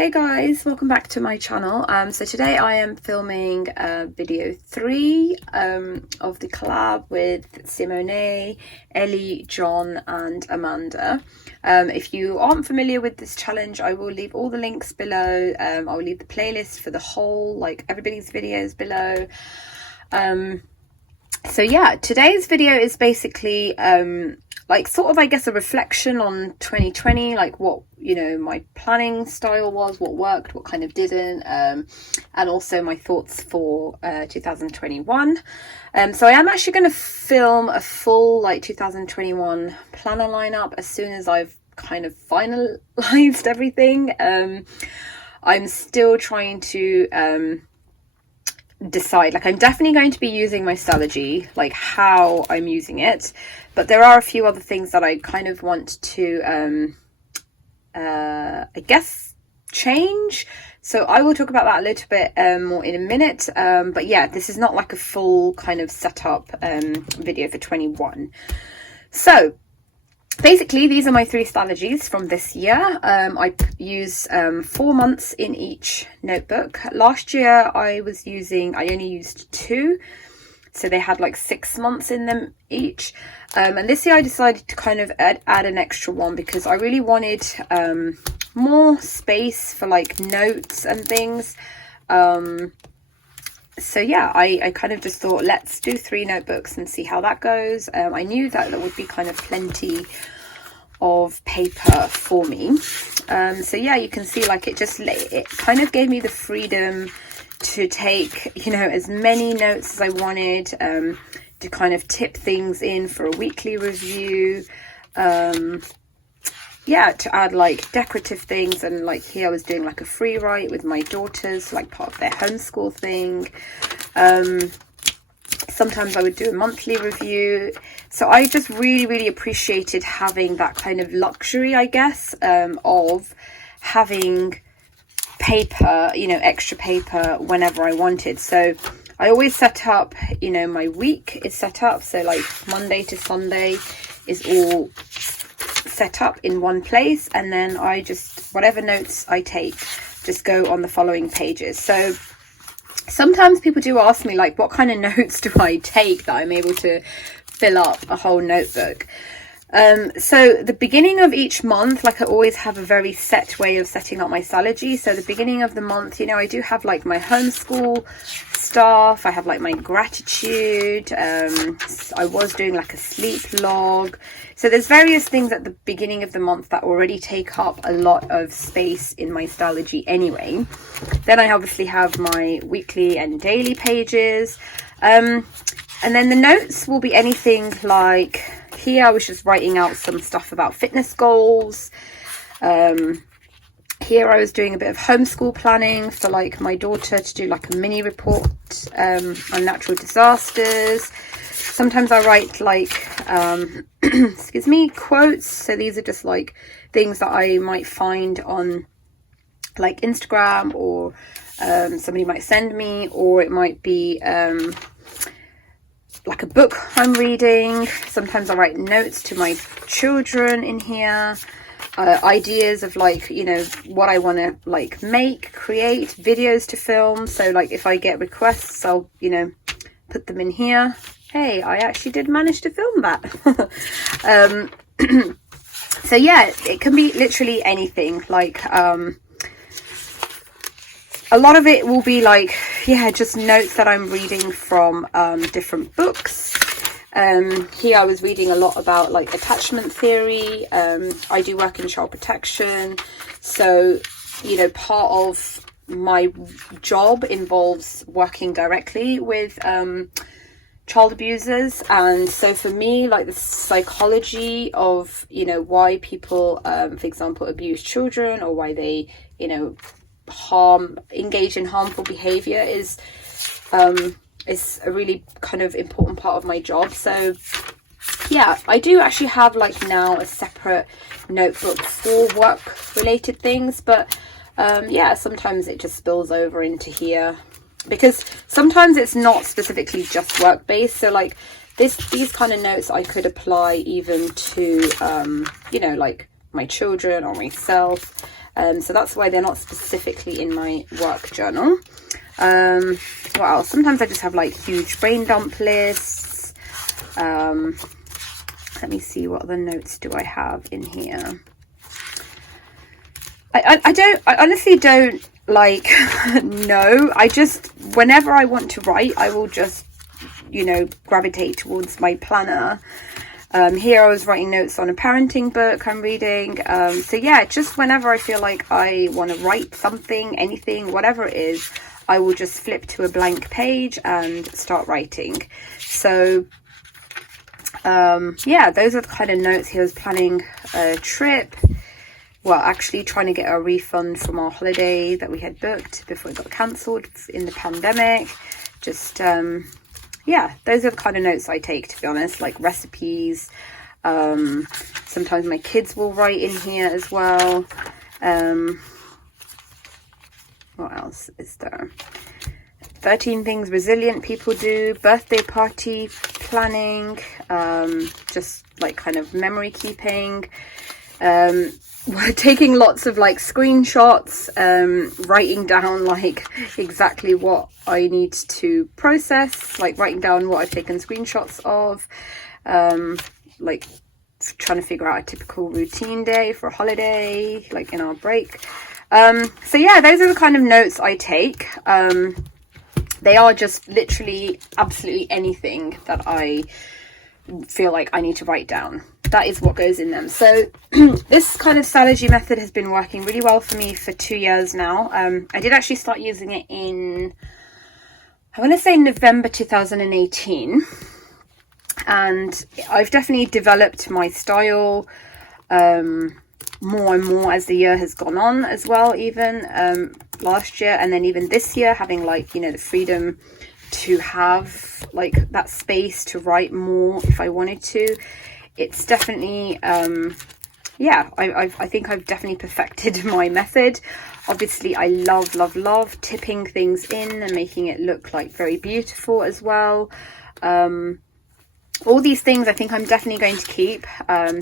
Hey guys, welcome back to my channel. So today I am filming video 3 of the collab with Simone, Ellie, John and Amanda. If you aren't familiar with this challenge, I will leave all the links below. I will leave the playlist for the whole, like everybody's videos below. So yeah, today's video is basically like sort of, I guess, a reflection on 2020, like what, you know, my planning style was, what worked, what kind of didn't, and also my thoughts for 2021. So I am actually going to film a full like 2021 planner lineup as soon as I've kind of finalized everything. I'm still trying to decide, like I'm definitely going to be using my Stalogy, like how I'm using it, but there are a few other things that I kind of want to I guess change, so I will talk about that a little bit more in a minute. But yeah, this is not like a full kind of setup video for 21. So basically, these are my 3 Stalogies from this year. I use 4 months in each notebook. Last year I only used 2, so they had like 6 months in them each. And this year I decided to kind of add an extra one because I really wanted more space for like notes and things. So yeah, I kind of just thought, let's do 3 notebooks and see how that goes. I knew that there would be kind of plenty of paper for me. So yeah, you can see like it kind of gave me the freedom to take, you know, as many notes as I wanted, to kind of tip things in for a weekly review. Yeah, to add like decorative things, and like here I was doing like a free write with my daughters, like part of their homeschool thing. Sometimes I would do a monthly review. So I just really appreciated having that kind of luxury, I guess, of having paper, you know, extra paper whenever I wanted. So I always set up, you know, my week is set up, so like Monday to Sunday is all set up in one place, and then I just, whatever notes I take, just go on the following pages. So sometimes people do ask me like, what kind of notes do I take that I'm able to fill up a whole notebook? So the beginning of each month, like I always have a very set way of setting up my Stalogy. So the beginning of the month, you know, I do have like my homeschool stuff, I have like my gratitude, I was doing like a sleep log. So there's various things at the beginning of the month that already take up a lot of space in my Stalogy anyway. Then I obviously have my weekly and daily pages, and then the notes will be anything like, here I was just writing out some stuff about fitness goals. Here I was doing a bit of homeschool planning for like my daughter to do like a mini report on natural disasters. Sometimes I write like excuse me, quotes. So these are just like things that I might find on like Instagram, or somebody might send me, or it might be like a book I'm reading. Sometimes I write notes to my children in here, ideas of like, you know, what I want to like make, create, videos to film. So like if I get requests, I'll, you know, put them in here. Hey, I actually did manage to film that. So yeah, it can be literally anything. Like a lot of it will be like, yeah, just notes that I'm reading from different books. Here I was reading a lot about like attachment theory. I do work in child protection, so you know, part of my job involves working directly with child abusers, and so for me, like the psychology of, you know, why people for example abuse children, or why they, you know, engage in harmful behavior is a really kind of important part of my job. So yeah, I do actually have like now a separate notebook for work related things, but yeah, sometimes it just spills over into here, because sometimes it's not specifically just work based. So like these kind of notes I could apply even to you know, like my children or myself. So that's why they're not specifically in my work journal. What else? Sometimes I just have like huge brain dump lists. Let me see, what other notes do I have in here? I honestly don't like know. I just, whenever I want to write, I will just, you know, gravitate towards my planner. Here I was writing notes on a parenting book I'm reading. So yeah, just whenever I feel like I want to write something, anything, whatever it is, I will just flip to a blank page and start writing. So yeah, those are the kind of notes. He was planning a trip. Well, actually trying to get a refund from our holiday that we had booked before it got cancelled in the pandemic. Just yeah, those are the kind of notes I take, to be honest, like recipes. Sometimes my kids will write in here as well. What else is there? 13 things resilient people do, birthday party planning, just like kind of memory keeping. We're taking lots of like screenshots, writing down like exactly what I need to process, like writing down what I've taken screenshots of, like trying to figure out a typical routine day for a holiday, like in our break. So yeah, those are the kind of notes I take. They are just literally absolutely anything that I feel like I need to write down. That is what goes in them. So this kind of Stalogy method has been working really well for me for 2 years now. I did actually start using it in, I want to say November 2018. And I've definitely developed my style more and more as the year has gone on as well, even last year and then even this year, having like, you know, the freedom to have like that space to write more if I wanted to. It's definitely yeah, I think I've definitely perfected my method. Obviously I love tipping things in and making it look like very beautiful as well. All these things I think I'm definitely going to keep.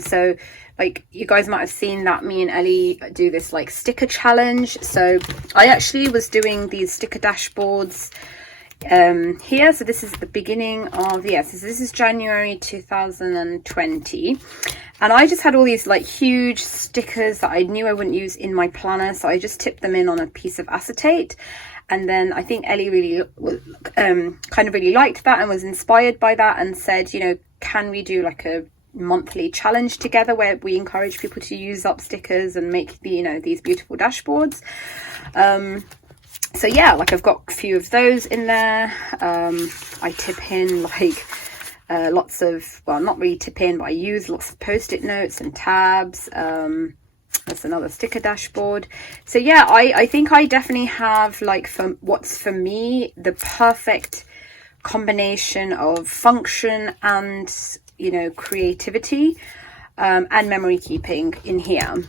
So like you guys might have seen that me and Ellie do this like sticker challenge. So I actually was doing these sticker dashboards here. So this is the beginning of, yes, this is January 2020. And I just had all these like huge stickers that I knew I wouldn't use in my planner. So I just tipped them in on a piece of acetate. And then I think Ellie really kind of really liked that and was inspired by that and said, you know, can we do like a monthly challenge together where we encourage people to use up stickers and make the, you know, these beautiful dashboards. So yeah, like I've got a few of those in there. I tip in like lots of, well, not really tip in, but I use lots of post-it notes and tabs. That's another sticker dashboard. So yeah, I think I definitely have like, for what's for me the perfect combination of function and, you know, creativity and memory keeping in here.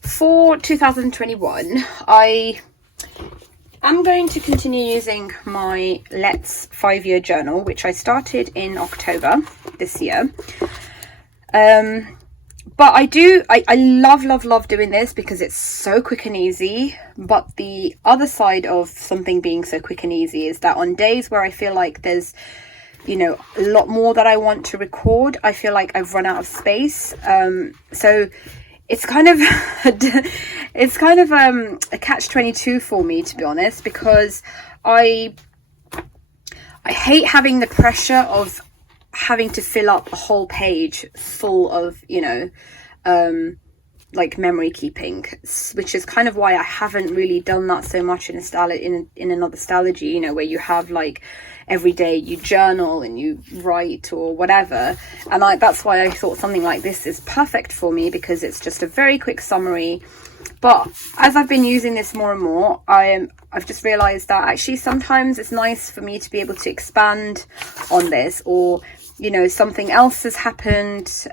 For 2021, I am going to continue using my Let's 5-year journal, which I started in October this year. But I love doing this because it's so quick and easy. But the other side of something being so quick and easy is that on days where I feel like there's, you know, a lot more that I want to record, I feel like I've run out of space. So it's kind of a catch-22 for me, to be honest, because I hate having the pressure of having to fill up a whole page full of, you know, like memory keeping, which is kind of why I haven't really done that so much in another Stalogy, you know, where you have like every day you journal and you write or whatever. And that's why I thought something like this is perfect for me, because it's just a very quick summary. But as I've been using this more and more, I've just realized that actually sometimes it's nice for me to be able to expand on this, or, you know, something else has happened,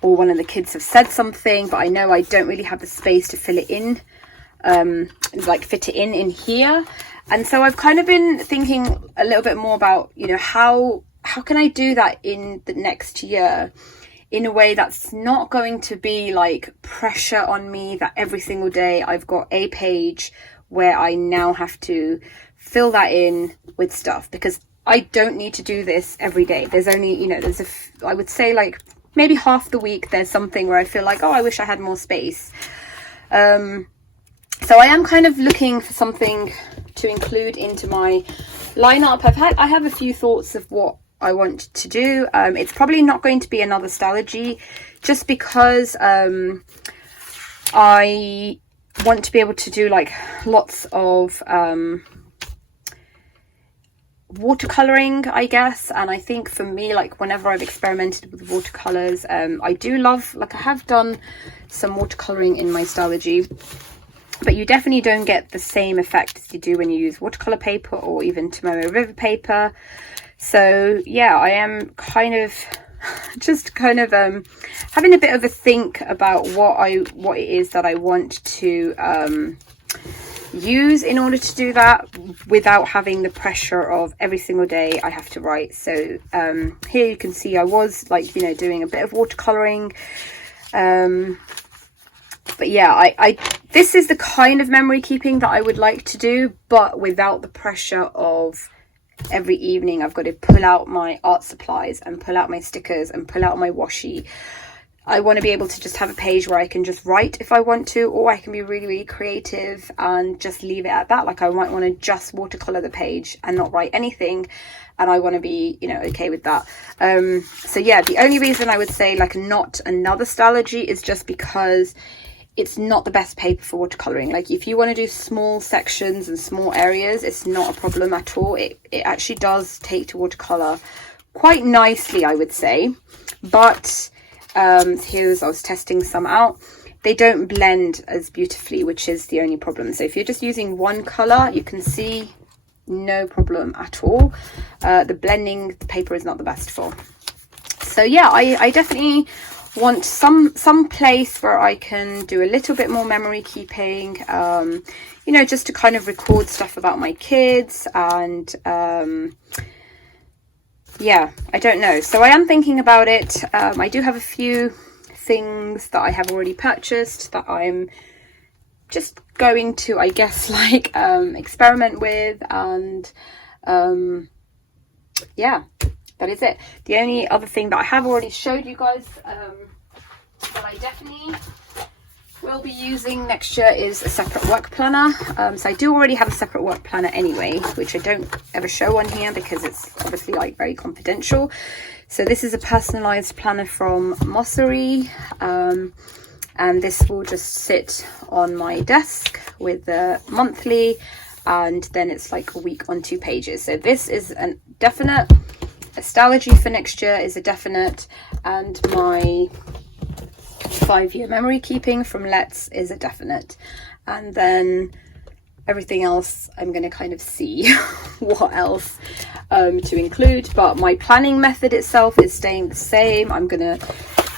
or one of the kids have said something, but I know I don't really have the space to fill it in, like fit it in here. And so I've kind of been thinking a little bit more about, you know, how can I do that in the next year in a way that's not going to be like pressure on me that every single day I've got a page where I now have to fill that in with stuff, because I don't need to do this every day. There's only, you know, I would say like maybe half the week there's something where I feel like, oh, I wish I had more space. So I am kind of looking for something to include into my lineup. I have a few thoughts of what I want to do. It's probably not going to be another Stalogy, just because I want to be able to do like lots of watercoloring, I guess. And I think for me, like whenever I've experimented with watercolors, I do love, like I have done some watercoloring in my Stalogy, but you definitely don't get the same effect as you do when you use watercolor paper or even Tomoe River paper. So yeah, I am kind of just kind of having a bit of a think about what it is that I want to use in order to do that without having the pressure of every single day I have to write. So here you can see I was like, you know, doing a bit of watercoloring, but yeah, this is the kind of memory keeping that I would like to do, but without the pressure of every evening I've got to pull out my art supplies and pull out my stickers and pull out my washi. I want to be able to just have a page where I can just write if I want to, or I can be really, really creative and just leave it at that. Like I might want to just watercolor the page and not write anything, and I want to be, you know, okay with that. So yeah, the only reason I would say like not another Stalogy is just because it's not the best paper for watercoloring. Like if you want to do small sections and small areas, it's not a problem at all. It actually does take to watercolor quite nicely, I would say. But here's, I was testing some out. They don't blend as beautifully, which is the only problem. So if you're just using one color, you can see no problem at all. The blending, the paper is not the best for. So yeah, I definitely want some place where I can do a little bit more memory keeping, you know, just to kind of record stuff about my kids. And yeah, I don't know. So I am thinking about it. I do have a few things that I have already purchased that I'm just going to, I guess, like experiment with. And yeah, that is it. The only other thing that I have already showed you guys that I definitely will be using next year is a separate work planner. So I do already have a separate work planner anyway, which I don't ever show on here because it's obviously like very confidential. So this is a personalized planner from Mossery, and this will just sit on my desk with the monthly, and then it's like a week on 2 pages. So this is a definite. A Stalogy for next year is a definite, and my 5-year memory keeping from Let's is a definite. And then everything else I'm going to kind of see what else to include, but my planning method itself is staying the same. I'm going to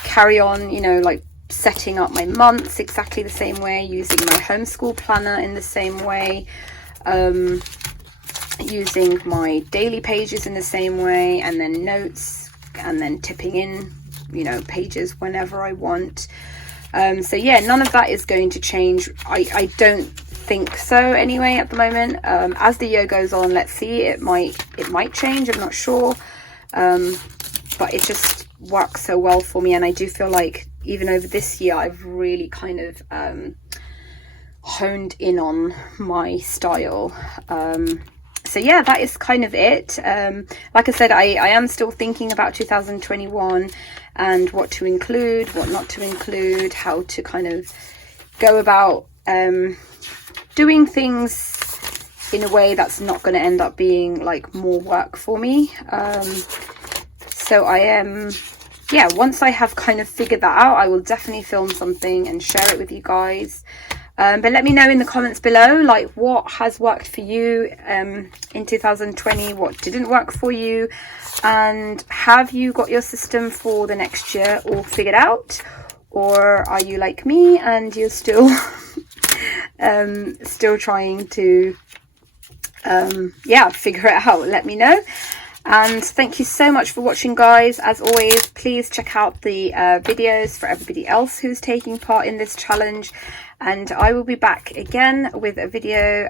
carry on, you know, like setting up my months exactly the same way, using my homeschool planner in the same way, using my daily pages in the same way, and then notes, and then tipping in, you know, pages whenever I want. So yeah, none of that is going to change. I don't think so anyway at the moment. As the year goes on, let's see, it might change, I'm not sure, but it just works so well for me. And I do feel like even over this year I've really kind of honed in on my style. So yeah, that is kind of it. Like I said, I am still thinking about 2021 and what to include, what not to include, how to kind of go about doing things in a way that's not going to end up being like more work for me. So I am, yeah, once I have kind of figured that out, I will definitely film something and share it with you guys. But let me know in the comments below, like what has worked for you in 2020, what didn't work for you, and have you got your system for the next year all figured out, or are you like me and you're still still trying to yeah, figure it out? Let me know. And thank you so much for watching, guys. As always, please check out the videos for everybody else who's taking part in this challenge, and I will be back again with a video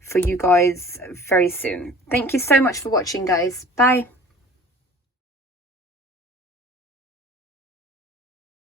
for you guys very soon. Thank you so much for watching, guys. Bye.